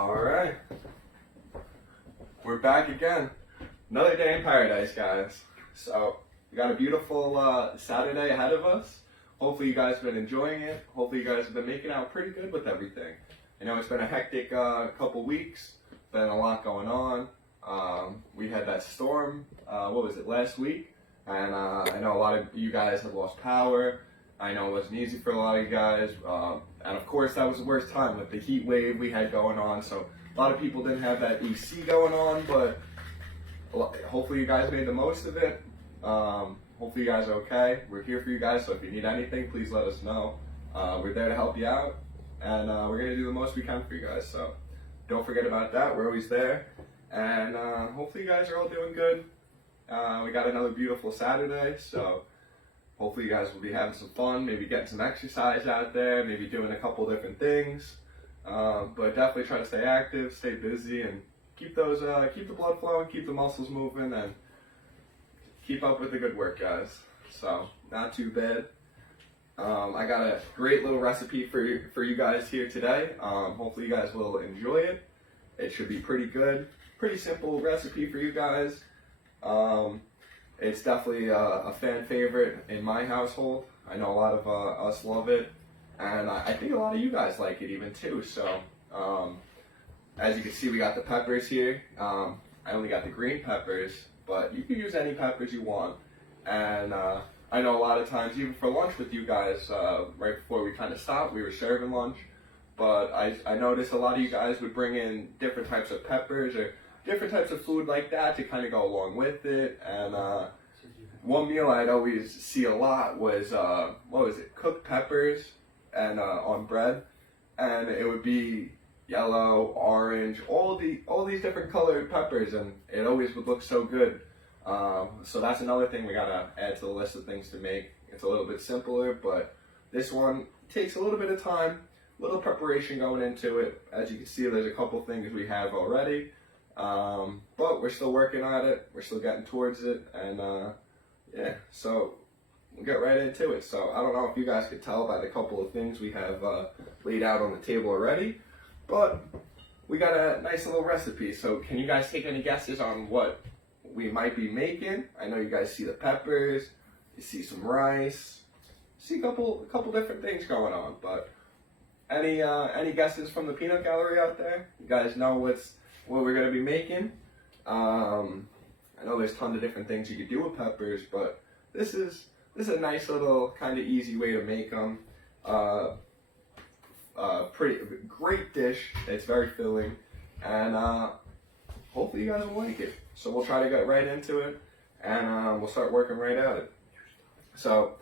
All right, we're back again. Another day in paradise, guys. So we got a beautiful Saturday ahead of us. Hopefully you guys have been enjoying it. Hopefully you guys have been making out pretty good with everything. I know it's been a hectic couple weeks. Been a lot going on. We had that storm, last week? And I know a lot of you guys have lost power. I know it wasn't easy for a lot of you guys. And of course that was the worst time with the heat wave we had going on. So a lot of people didn't have that AC going on, but hopefully you guys made the most of it. Hopefully you guys are okay. We're here for you guys, so if you need anything, please let us know. We're there to help you out, and we're going to do the most we can for you guys. So don't forget about that. We're always there. And hopefully you guys are all doing good. We got another beautiful Saturday, so hopefully you guys will be having some fun, maybe getting some exercise out there, maybe doing a couple different things. But definitely try to stay active, stay busy, and keep the blood flowing, keep the muscles moving, and keep up with the good work, guys. So not too bad. I got a great little recipe for you guys here today. Hopefully you guys will enjoy it. It should be pretty good. Pretty simple recipe for you guys. It's definitely a fan favorite in my household. I know a lot of us love it, and I think a lot of you guys like it even too. So as you can see, we got the peppers here. I only got the green peppers, but you can use any peppers you want. And I know a lot of times, even for lunch with you guys, right before we kind of stopped, we were serving lunch. But I noticed a lot of you guys would bring in different types of peppers or different types of food like that to kind of go along with it. And one meal I'd always see a lot was, cooked peppers and on bread. And it would be yellow, orange, all these different colored peppers, and it always would look so good. So that's another thing we gotta add to the list of things to make. It's a little bit simpler, but this one takes a little bit of time, a little preparation going into it. As you can see, there's a couple things we have already, but we're still working on it. We're still getting towards it, and yeah, so we'll get right into it. So I don't know if you guys could tell by the couple of things we have laid out on the table already, but we got a nice little recipe. So can you guys take any guesses on what we might be making? I know you guys see the peppers, you see some rice, you see a couple different things going on, but any guesses from the peanut gallery out there? You guys know what we're gonna be making? I know there's tons of different things you could do with peppers, but this is a nice little kind of easy way to make them. Pretty great dish. It's very filling, and hopefully you guys will like it. So we'll try to get right into it, and we'll start working right at it. So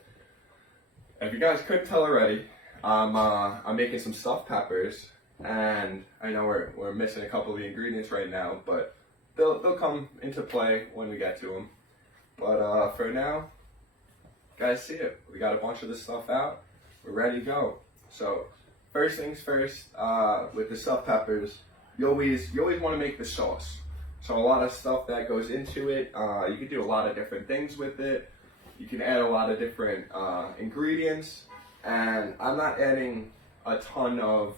if you guys couldn't tell already, I'm making some stuffed peppers, and I know we're missing a couple of the ingredients right now, but they'll come into play when we get to them. But for now, guys, see it. We got a bunch of this stuff out. We're ready to go. So first things first, with the stuffed peppers, you always want to make the sauce. So a lot of stuff that goes into it. You can do a lot of different things with it. You can add a lot of different ingredients, and I'm not adding a ton of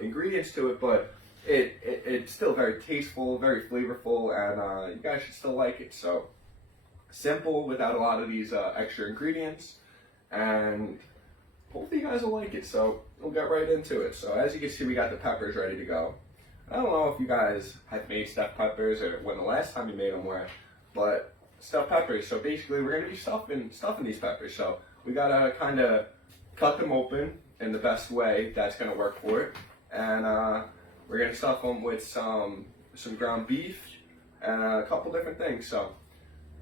ingredients to it, but it's still very tasteful, very flavorful, and you guys should still like it. So simple without a lot of these extra ingredients, and hopefully you guys will like it. So we'll get right into it. So as you can see, we got the peppers ready to go. I don't know if you guys have made stuffed peppers or when the last time you made them were, but stuffed peppers. So basically we're gonna be stuffing these peppers. So we gotta kind of cut them open in the best way that's gonna work for it. And we're gonna stuff them with some ground beef and a couple different things. So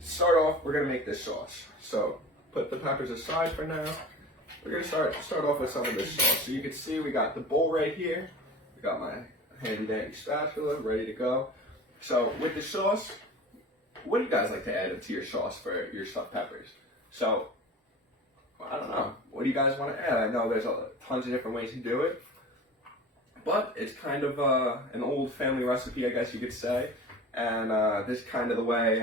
to start off, we're gonna make this sauce. So put the peppers aside for now. We're gonna start off with some of this sauce. So you can see we got the bowl right here. We got my handy dandy spatula ready to go. So with the sauce, what do you guys like to add to your sauce for your stuffed peppers? So I don't know, what do you guys want to add? I know there's tons of different ways to do it, but it's kind of an old family recipe, I guess you could say, and this is kind of the way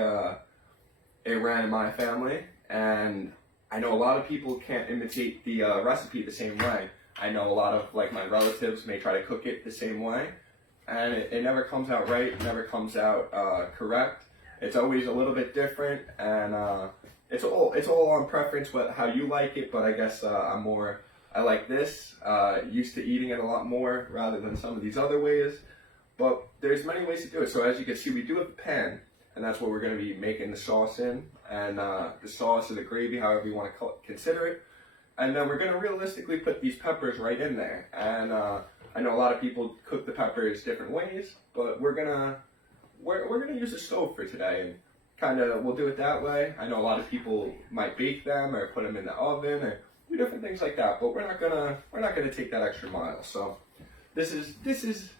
it ran in my family. And I know a lot of people can't imitate the recipe the same way. I know a lot of my relatives may try to cook it the same way, and it never comes out right, it never comes out correct. It's always a little bit different, and it's all on preference, what how you like it. But I guess I like this. Used to eating it a lot more rather than some of these other ways. But there's many ways to do it. So as you can see, we do have a pan, and that's what we're going to be making the sauce in, and the sauce or the gravy, however you want to consider it. And then we're going to realistically put these peppers right in there. And I know a lot of people cook the peppers different ways, but we're gonna use a stove for today, and kind of we'll do it that way. I know a lot of people might bake them or put them in the oven or do different things like that, but we're not gonna take that extra mile. So this is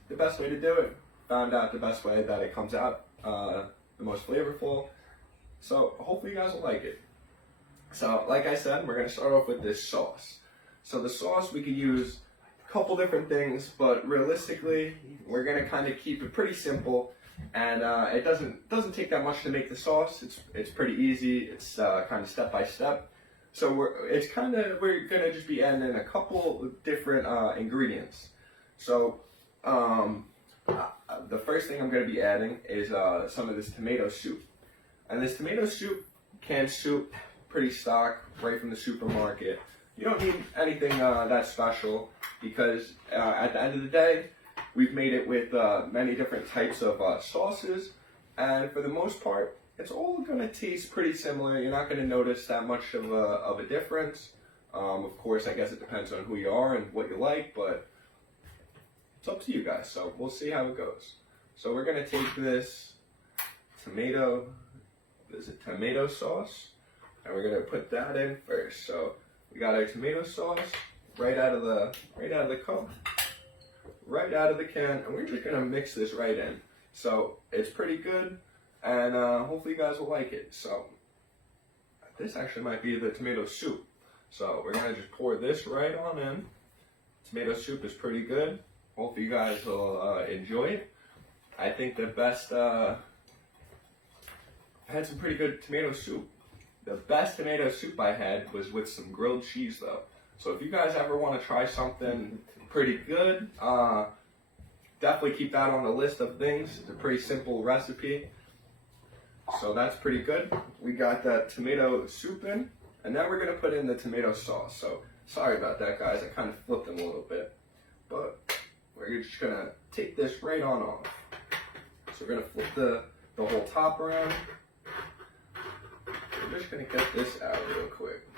the best way to do it. Found out the best way that it comes out the most flavorful. So hopefully you guys will like it. So like I said, we're gonna start off with this sauce. So the sauce, we could use a couple different things, but realistically, we're gonna kind of keep it pretty simple. And it doesn't take that much to make the sauce. It's pretty easy. It's kind of step by step. So we're gonna just be adding in a couple different ingredients. So the first thing I'm gonna be adding is some of this tomato soup. And this tomato soup, canned soup, pretty stock, right from the supermarket. You don't need anything that special, because at the end of the day, we've made it with many different types of sauces, and for the most part, it's all gonna taste pretty similar. You're not gonna notice that much of a difference. Of course, I guess it depends on who you are and what you like, but it's up to you guys. So we'll see how it goes. So we're gonna take this tomato sauce, and we're gonna put that in first. So we got our tomato sauce right out of the cup, right out of the can, and we're just gonna mix this right in. So it's pretty good, and hopefully you guys will like it. So this actually might be the tomato soup. So we're gonna just pour this right on in. Tomato soup is pretty good. Hopefully you guys will enjoy it. I think the best, I had some pretty good tomato soup. The best tomato soup I had was with some grilled cheese though. So if you guys ever want to try something pretty good, definitely keep that on the list of things. It's a pretty simple recipe. So that's pretty good. We got that tomato soup in, and then we're gonna put in the tomato sauce. So sorry about that, guys. I kind of flipped them a little bit, but we're just gonna take this right on off. So we're gonna flip the whole top around. We're just gonna get this out real quick.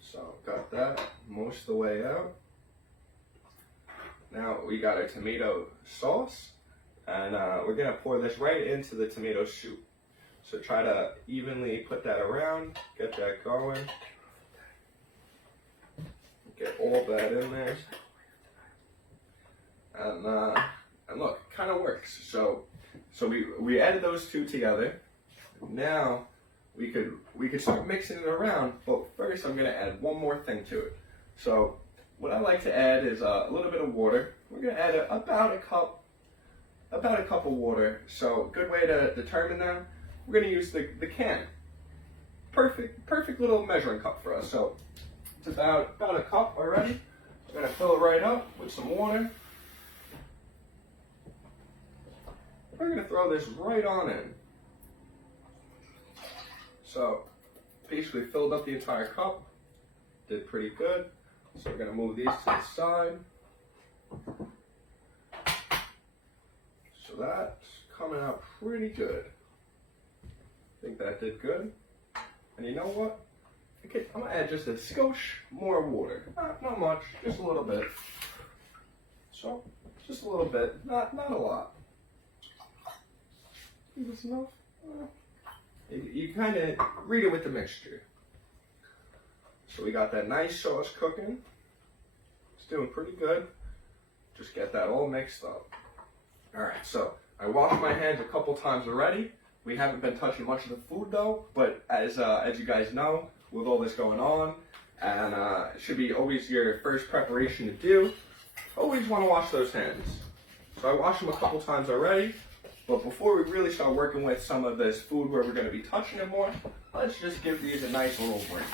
So got that most of the way out. Now we got our tomato sauce, and we're gonna pour this right into the tomato soup. So try to evenly put that around, get that going. Get all that in there. And look, it kind of works. So we added those two together. Now we could start mixing it around, but first I'm gonna add one more thing to it. So what I like to add is a little bit of water. We're gonna add about a cup of water. So a good way to determine that, we're gonna use the can. Perfect little measuring cup for us. So it's about a cup already. I'm gonna fill it right up with some water. We're gonna throw this right on in. So basically filled up the entire cup. Did pretty good. So we're gonna move these to the side. So that's coming out pretty good. I think that did good. And you know what? Okay, I'm gonna add just a skosh more water. Not much, just a little bit. So just a little bit, not a lot. Is this enough? You kind of read it with the mixture. So we got that nice sauce cooking. It's doing pretty good. Just get that all mixed up. All right, so I washed my hands a couple times already. We haven't been touching much of the food though, but as you guys know, with all this going on, and it should be always your first preparation to do, always want to wash those hands. So I washed them a couple times already. But before we really start working with some of this food where we're going to be touching it more, let's just give these a nice little rinse.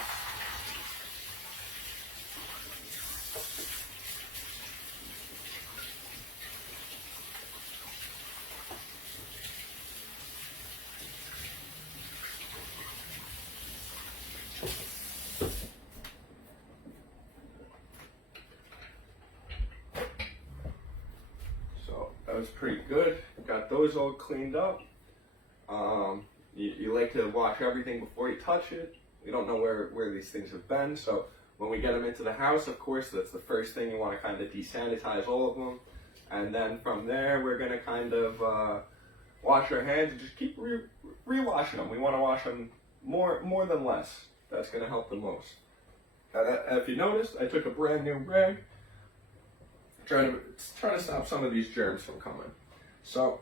was pretty good. Got those all cleaned up. You like to wash everything before you touch it. We don't know where these things have been, so when we get them into the house, of course, that's the first thing. You want to kind of desanitize all of them. And then from there, we're going to kind of wash our hands and just keep re-washing them. We want to wash them more than less. That's going to help the most. And if you noticed, I took a brand new rag, trying to stop some of these germs from coming. So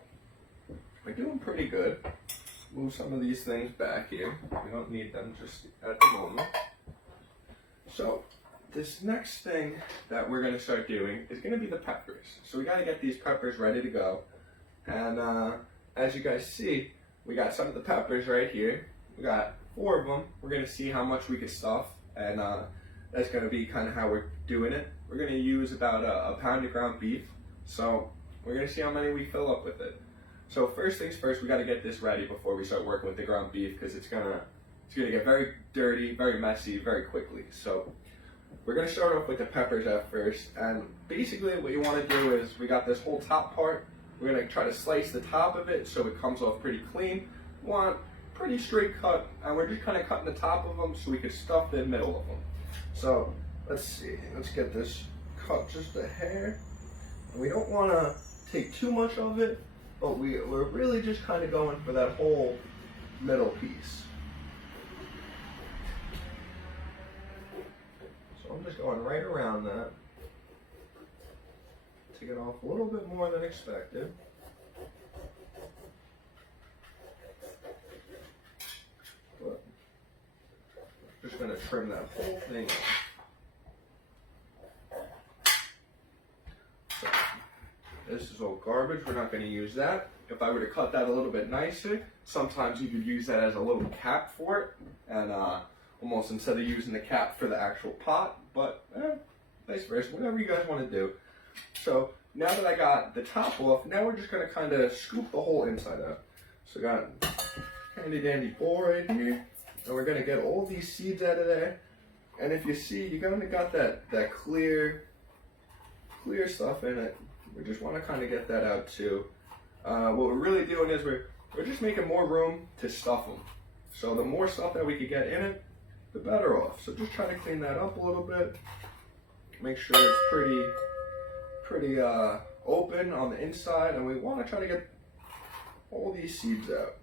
we're doing pretty good. Move some of these things back here. We don't need them just at the moment. So this next thing that we're going to start doing is going to be the peppers. So we got to get these peppers ready to go. And as you guys see, we got some of the peppers right here. We got 4 of them. We're going to see how much we can stuff. And that's going to be kind of how we're doing it. We're going to use about a pound of ground beef. So we're going to see how many we fill up with it. So first things first, we got to get this ready before we start working with the ground beef, because it's gonna get very dirty, very messy, very quickly. So we're gonna start off with the peppers at first, and basically what you want to do is, we got this whole top part. We're gonna try to slice the top of it so it comes off pretty clean. We want pretty straight cut, and we're just kind of cutting the top of them so we can stuff the middle of them. So let's see, let's get this cut just a hair. And we don't want to take too much of it, but we're really just kind of going for that whole middle piece. So I'm just going right around that to get off a little bit more than expected. But I'm just going to trim that whole thing off. This is all garbage, we're not going to use that. If I were to cut that a little bit nicer, sometimes you could use that as a little cap for it, and almost instead of using the cap for the actual pot, but vice versa, whatever you guys want to do. So now that I got the top off, now we're just going to kind of scoop the whole inside out. So I got a handy dandy bowl right here, and we're going to get all these seeds out of there. And if you see, you kind of got that clear stuff in it. We just want to kind of get that out too. What we're really doing is we're just making more room to stuff them. So the more stuff that we could get in it, the better off. So just try to clean that up a little bit. Make sure it's pretty open on the inside, and we want to try to get all these seeds out.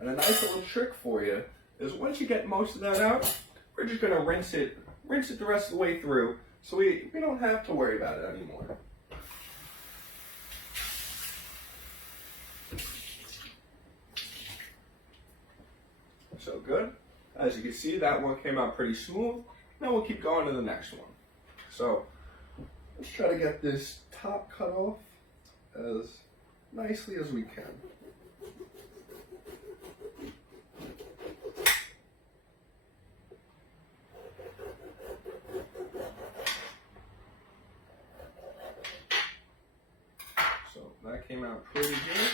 And a nice little trick for you is, once you get most of that out, we're just going to rinse it the rest of the way through, so we don't have to worry about it anymore. So good. As you can see, that one came out pretty smooth. Now we'll keep going to the next one. So let's try to get this top cut off as nicely as we can. That came out pretty good.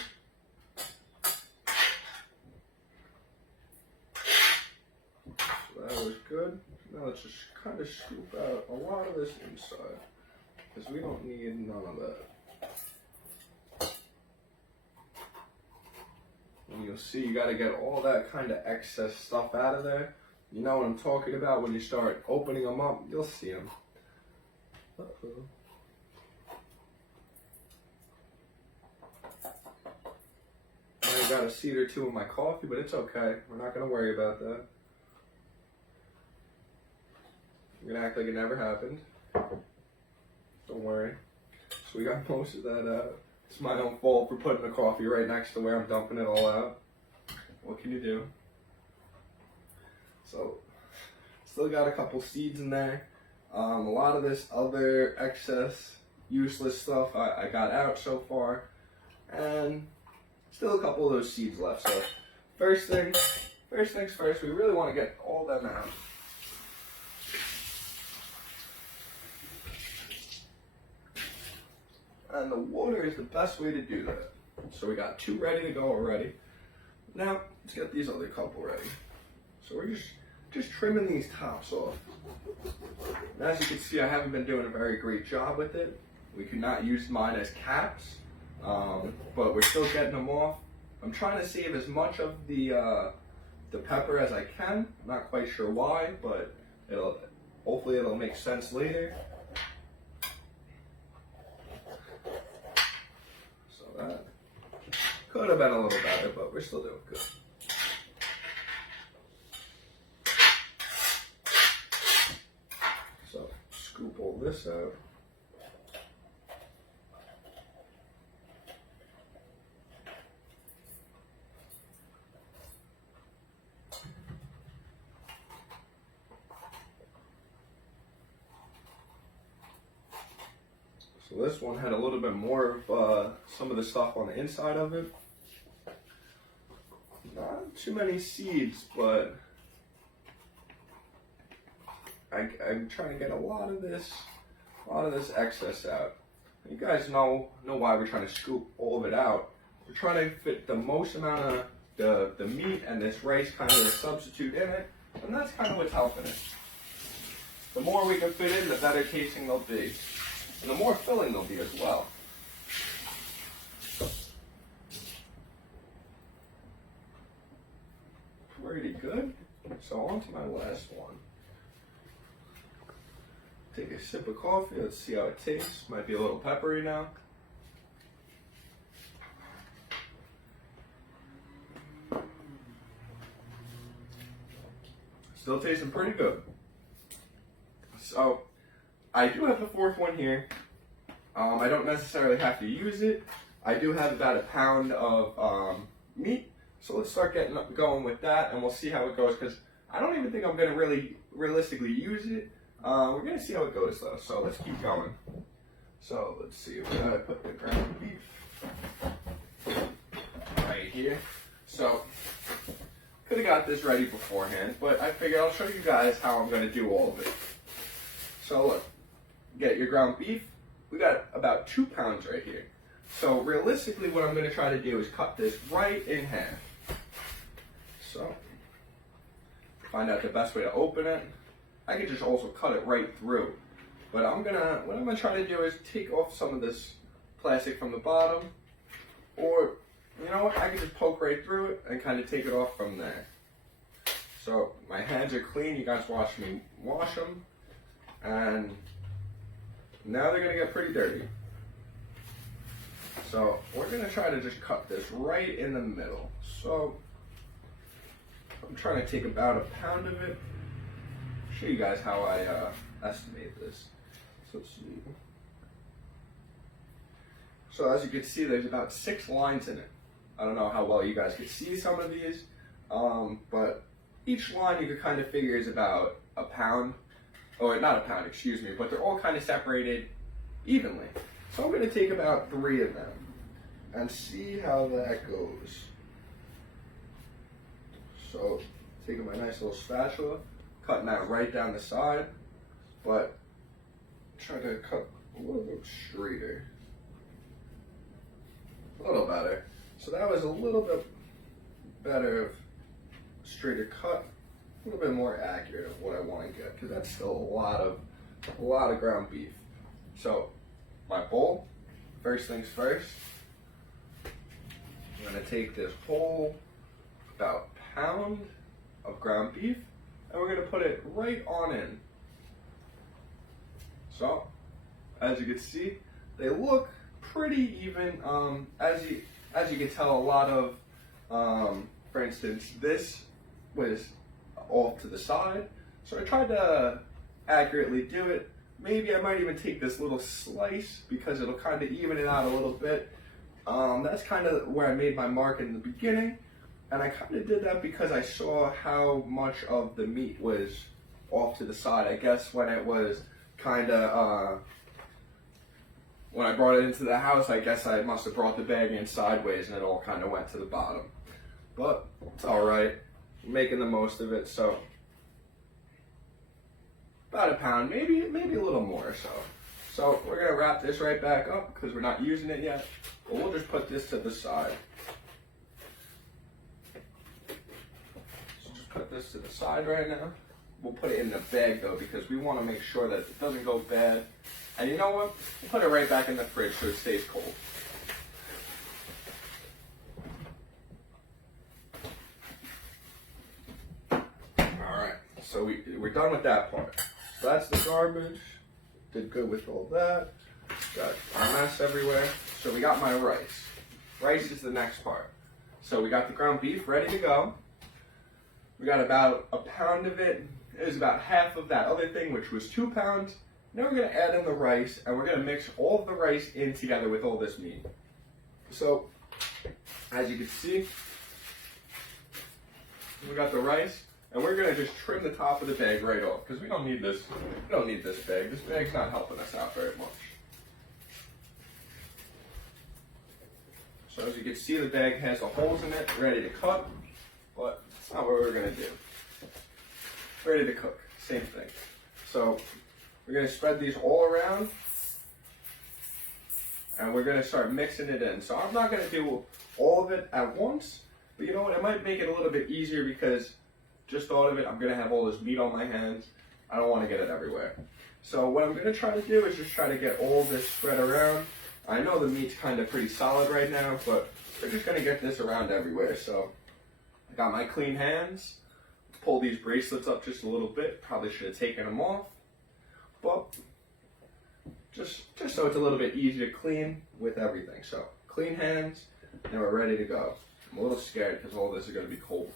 So that was good. Now let's just kind of scoop out a lot of this inside, because we don't need none of that. And you'll see, you got to get all that kind of excess stuff out of there. You know what I'm talking about. When you start opening them up, you'll see them. Uh-oh. I got a seed or two in my coffee, but it's okay. We're not going to worry about that. We're going to act like it never happened. Don't worry. So we got most of that out. It's my own fault for putting the coffee right next to where I'm dumping it all out. What can you do? So, still got a couple seeds in there. A lot of this other excess, useless stuff I got out so far. And still a couple of those seeds left. So first things first, we really want to get all them out. And the water is the best way to do that. So we got 2 ready to go already. Now let's get these other couple ready. So we're just trimming these tops off. And as you can see, I haven't been doing a very great job with it. We could not use mine as caps, but we're still getting them off. I'm trying to save as much of the pepper as I can. I'm not quite sure why, but hopefully it'll make sense later. So that could have been a little better, but we're still doing good. So scoop all this out. So this one had a little bit more of some of the stuff on the inside of it. Not too many seeds, but I'm trying to get a lot of this excess out. You guys know why we're trying to scoop all of it out. We're trying to fit the most amount of the meat and this rice kind of a substitute in it, and that's kind of what's helping it. The more we can fit in, the better tasting they'll be. And the more filling they'll be as well. Pretty good. So on to my last one. Take a sip of coffee. Let's see how it tastes. Might be a little peppery now. Still tasting pretty good. So I do have the fourth one here. I don't necessarily have to use it. I do have about a pound of meat. So let's start getting going with that, and we'll see how it goes, because I don't even think I'm going to really realistically use it. We're going to see how it goes though, so let's keep going. So let's see, we're going to put the ground beef right here. So could have got this ready beforehand, but I figured I'll show you guys how I'm going to do all of it. So look, get your ground beef. We got about 2 pounds right here. So realistically, what I'm going to try to do is cut this right in half. So find out the best way to open it. I could just also cut it right through. But what I'm gonna try to do is take off some of this plastic from the bottom, or you know what, I can just poke right through it and kind of take it off from there. So my hands are clean. You guys watch me wash them, and now they're gonna get pretty dirty. So we're gonna try to just cut this right in the middle. So I'm trying to take about a pound of it. Show you guys how I estimate this. So let's see. So as you can see, there's about 6 lines in it. I don't know how well you guys can see some of these, but each line you could kind of figure is about a pound, or not a pound, excuse me, but they're all kind of separated evenly. So I'm going to take about 3 of them and see how that goes. So taking my nice little spatula, cutting that right down the side, but trying to cut a little bit straighter. A little better. So that was a little bit better of straighter cut, a little bit more accurate of what I want to get, because that's still a lot of ground beef. So my bowl, first things first, I'm going to take this whole about pound of ground beef, and we're going to put it right on in. So as you can see, they look pretty even. As you can tell, a lot of, for instance, this was off to the side, so I tried to accurately do it. Maybe I might even take this little slice, because it'll kind of even it out a little bit. That's kind of where I made my mark in the beginning, and I kind of did that because I saw how much of the meat was off to the side. I guess when it was kind of, when I brought it into the house, I guess I must have brought the bag in sideways and it all kind of went to the bottom. But it's all right, I'm making the most of it. So about a pound, maybe a little more or so. So we're gonna wrap this right back up because we're not using it yet. But we'll just put this to the side. So just put this to the side right now. we'll put it in the bag though, because we want to make sure that it doesn't go bad. And you know what? We'll put it right back in the fridge so it stays cold. Alright, so we're done with that part. So that's the garbage. Did good with all that. Got our mess everywhere. So we got my rice. Rice is the next part. So we got the ground beef ready to go. We got about a pound of it. It was about half of that other thing, which was 2 pounds. Now we're going to add in the rice, and we're going to mix all of the rice in together with all this meat. So, as you can see, we got the rice, and we're going to just trim the top of the bag right off, because we don't need this. We don't need this bag. This bag's not helping us out very much. So as you can see, the bag has the holes in it, ready to cut, but that's not what we're going to do. Ready to cook, same thing. So we're going to spread these all around, and we're going to start mixing it in. So I'm not going to do all of it at once, but you know what, it might make it a little bit easier, because just thought of it, I'm going to have all this meat on my hands. I don't want to get it everywhere. So what I'm going to try to do is just try to get all this spread around. I know the meat's kind of pretty solid right now, but we're just going to get this around everywhere. So I got my clean hands. Pull these bracelets up just a little bit. Probably should have taken them off, but just so it's a little bit easier to clean with everything. So clean hands, and we're ready to go. I'm a little scared because all this is going to be cold,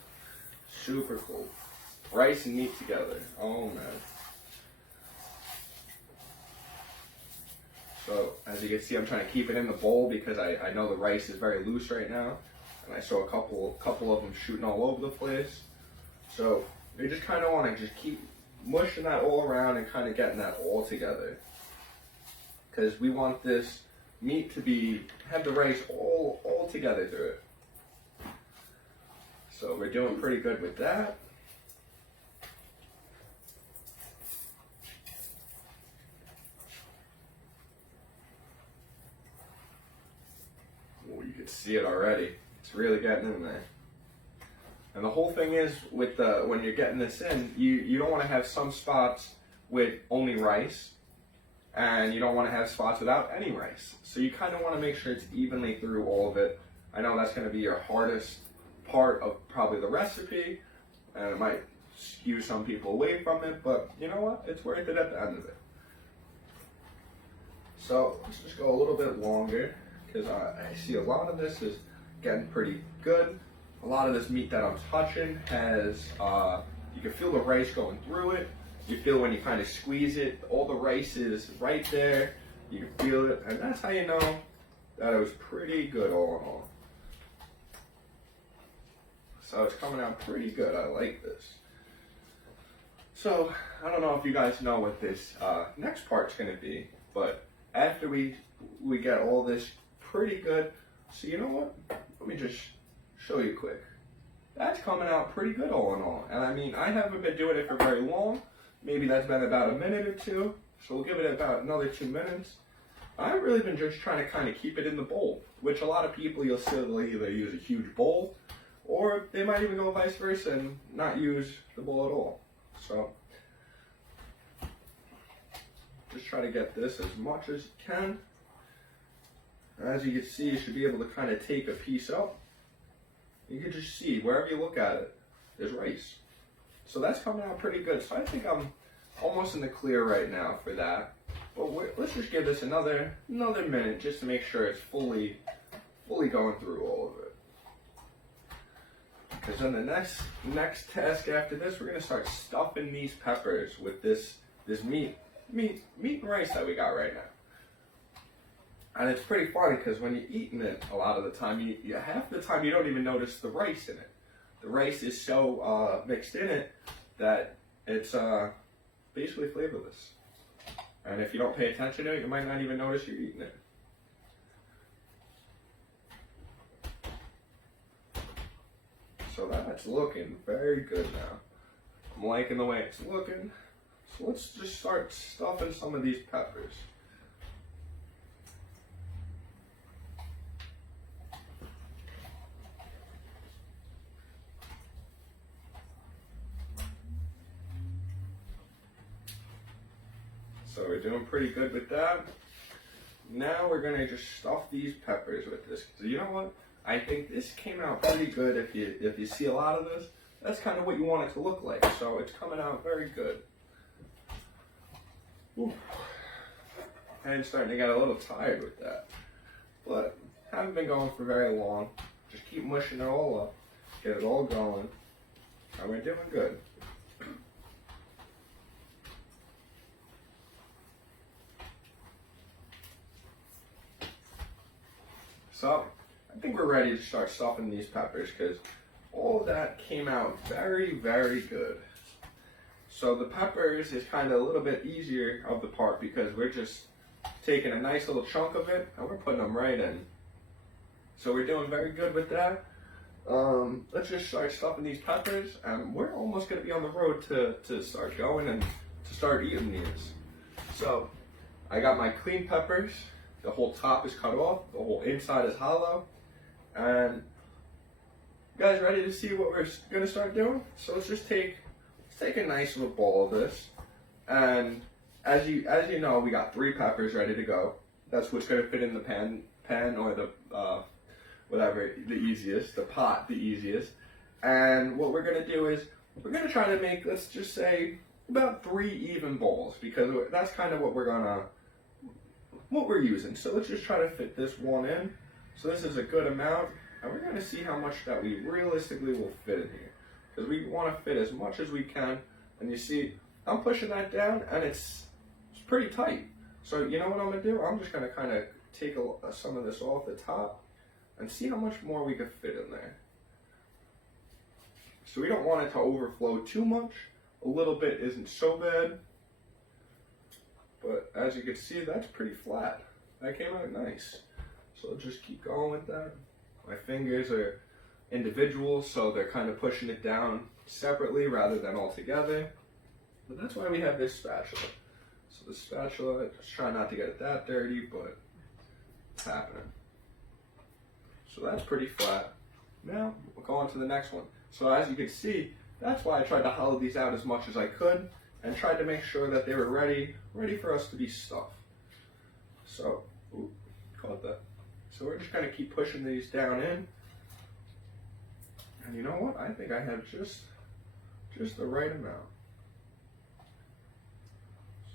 super cold. Rice and meat together. Oh man. So as you can see, I'm trying to keep it in the bowl because I know the rice is very loose right now, and I saw a couple of them shooting all over the place. So we just kind of want to just keep mushing that all around and kind of getting that all together, because we want this meat to have the rice all together through it. So we're doing pretty good with that. Oh, you can see it already. It's really getting in there. And the whole thing is, with when you're getting this in, you don't want to have some spots with only rice, and you don't want to have spots without any rice. So you kind of want to make sure it's evenly through all of it. I know that's going to be your hardest part of probably the recipe, and it might skew some people away from it, but you know what? It's worth it at the end of it. So let's just go a little bit longer, because I see a lot of this is getting pretty good. A lot of this meat that I'm touching has, you can feel the rice going through it. You feel when you kind of squeeze it, all the rice is right there. You can feel it, and that's how you know that it was pretty good all in all. So it's coming out pretty good. I like this. So I don't know if you guys know what this next part's going to be, but after we get all this pretty good, so you know what? Let me just show you quick. That's coming out pretty good all in all. And I mean, I haven't been doing it for very long. Maybe that's been about a minute or two. So we'll give it about another 2 minutes. I've really been just trying to kind of keep it in the bowl, which a lot of people, you'll see they'll either use a huge bowl, or they might even go vice versa and not use the bowl at all. So just try to get this as much as you can. As you can see, you should be able to kind of take a piece out. You can just see, wherever you look at it, there's rice. So that's coming out pretty good. So I think I'm almost in the clear right now for that. But let's just give this another minute just to make sure it's fully going through all of it. Because then the next task after this, we're gonna start stuffing these peppers with this meat and rice that we got right now. And it's pretty funny because when you're eating it, a lot of the time, half the time you don't even notice the rice in it. The rice is so mixed in it that it's basically flavorless. And if you don't pay attention to it, you might not even notice you're eating it. So that's looking very good now. I'm liking the way it's looking. So let's just start stuffing some of these peppers. So we're doing pretty good with that. Now we're gonna just stuff these peppers with this. So you know what? I think this came out pretty good. If you see a lot of this, that's kind of what you want it to look like. So it's coming out very good. Ooh. And starting to get a little tired with that, but haven't been going for very long. Just keep mushing it all up, get it all going, and we're doing good. So, I think we're ready to start stuffing these peppers because all of that came out very, very good. So the peppers is kind of a little bit easier of the part because we're just taking a nice little chunk of it and we're putting them right in. So we're doing very good with that. Let's just start stuffing these peppers and we're almost going to be on the road to start going and to start eating these. So I got my clean peppers. The whole top is cut off, the whole inside is hollow, and you guys ready to see what we're gonna start doing? So let's take a nice little bowl of this, and as you know, we got 3 peppers ready to go. That's what's gonna fit in the pan or the whatever, the easiest, the pot, the easiest. And what we're gonna do is we're gonna try to make, let's just say, about 3 even bowls because that's kind of what we're using. So let's just try to fit this one in. So this is a good amount, and we're going to see how much that we realistically will fit in here. Because we want to fit as much as we can. And you see, I'm pushing that down, and it's pretty tight. So you know what I'm going to do? I'm just going to kind of take some of this off the top and see how much more we could fit in there. So we don't want it to overflow too much. A little bit isn't so bad. But as you can see, that's pretty flat. That came out nice. So I'll just keep going with that. My fingers are individual, so they're kind of pushing it down separately rather than all together. But that's why we have this spatula. So the spatula, just try not to get it that dirty, but it's happening. So that's pretty flat. Now, we'll go on to the next one. So as you can see, that's why I tried to hollow these out as much as I could and tried to make sure that they were ready for us to be stuffed. So, caught that. So we're just gonna keep pushing these down in. And you know what? I think I have just the right amount.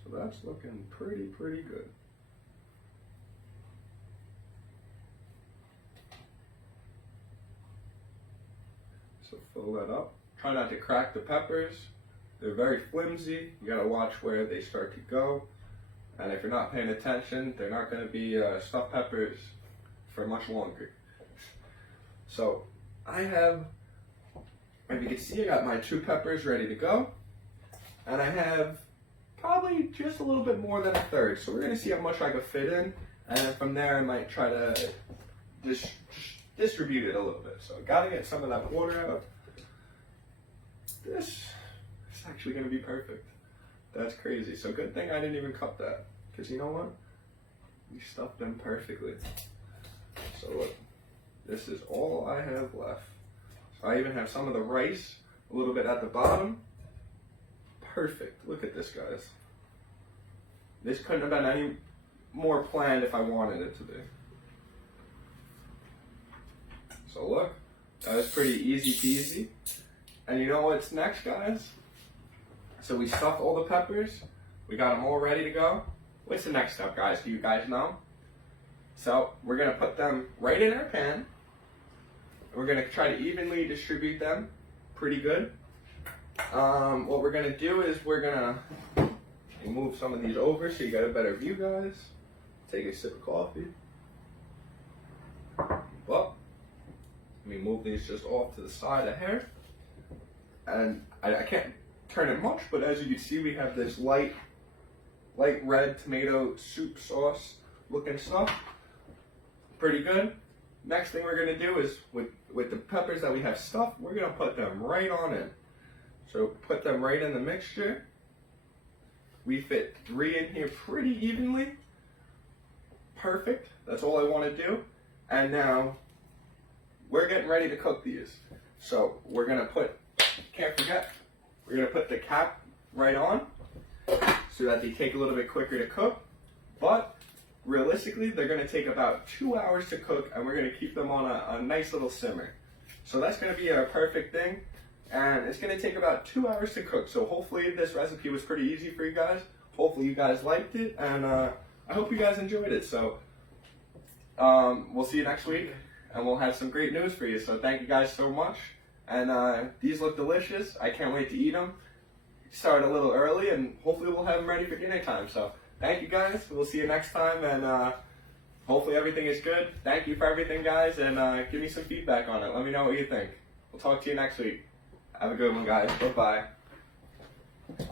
So that's looking pretty good. So fill that up. Try not to crack the peppers. They're very flimsy. You gotta watch where they start to go. And if you're not paying attention, they're not gonna be stuffed peppers for much longer. So I have, if you can see, I got my 2 peppers ready to go. And I have probably just a little bit more than a third. So we're gonna see how much I could fit in. And then from there, I might try to distribute it a little bit. So I gotta get some of that water out. This is actually gonna be perfect. That's crazy. So good thing I didn't even cut that. Because you know what? We stuffed them perfectly. So look, this is all I have left. So I even have some of the rice, a little bit at the bottom. Perfect. Look at this, guys. This couldn't have been any more planned if I wanted it to be. So look, that was pretty easy peasy. And you know what's next, guys? So we stuffed all the peppers. We got them all ready to go. What's the next step, guys? Do you guys know? So we're gonna put them right in our pan. We're gonna try to evenly distribute them pretty good. What we're gonna do is we're gonna move some of these over so you got a better view, guys. Take a sip of coffee. Well, let me move these just off to the side of here. And I can't turn it much, but as you can see, we have this light red tomato soup sauce looking stuff. Pretty good. Next thing we're gonna do is with the peppers that we have stuffed, we're gonna put them right on in. So put them right in the mixture. We fit 3 in here pretty evenly. Perfect. That's all I want to do. And now we're getting ready to cook these. So we're gonna put, can't forget, we're gonna put the cap right on. As so that they take a little bit quicker to cook. But realistically, they're going to take about 2 hours to cook, and we're going to keep them on a nice little simmer. So that's going to be a perfect thing, and it's going to take about 2 hours to cook. So hopefully this recipe was pretty easy for you guys. Hopefully you guys liked it, and I hope you guys enjoyed it. So we'll see you next week, and we'll have some great news for you. So thank you guys so much, and these look delicious. I can't wait to eat them. Start a little early, and hopefully we'll have them ready for dinner time. So thank you guys. We'll see you next time, and hopefully everything is good. Thank you for everything, guys, and give me some feedback on it. Let me know what you think. We'll talk to you next week. Have a good one, guys. Bye-bye.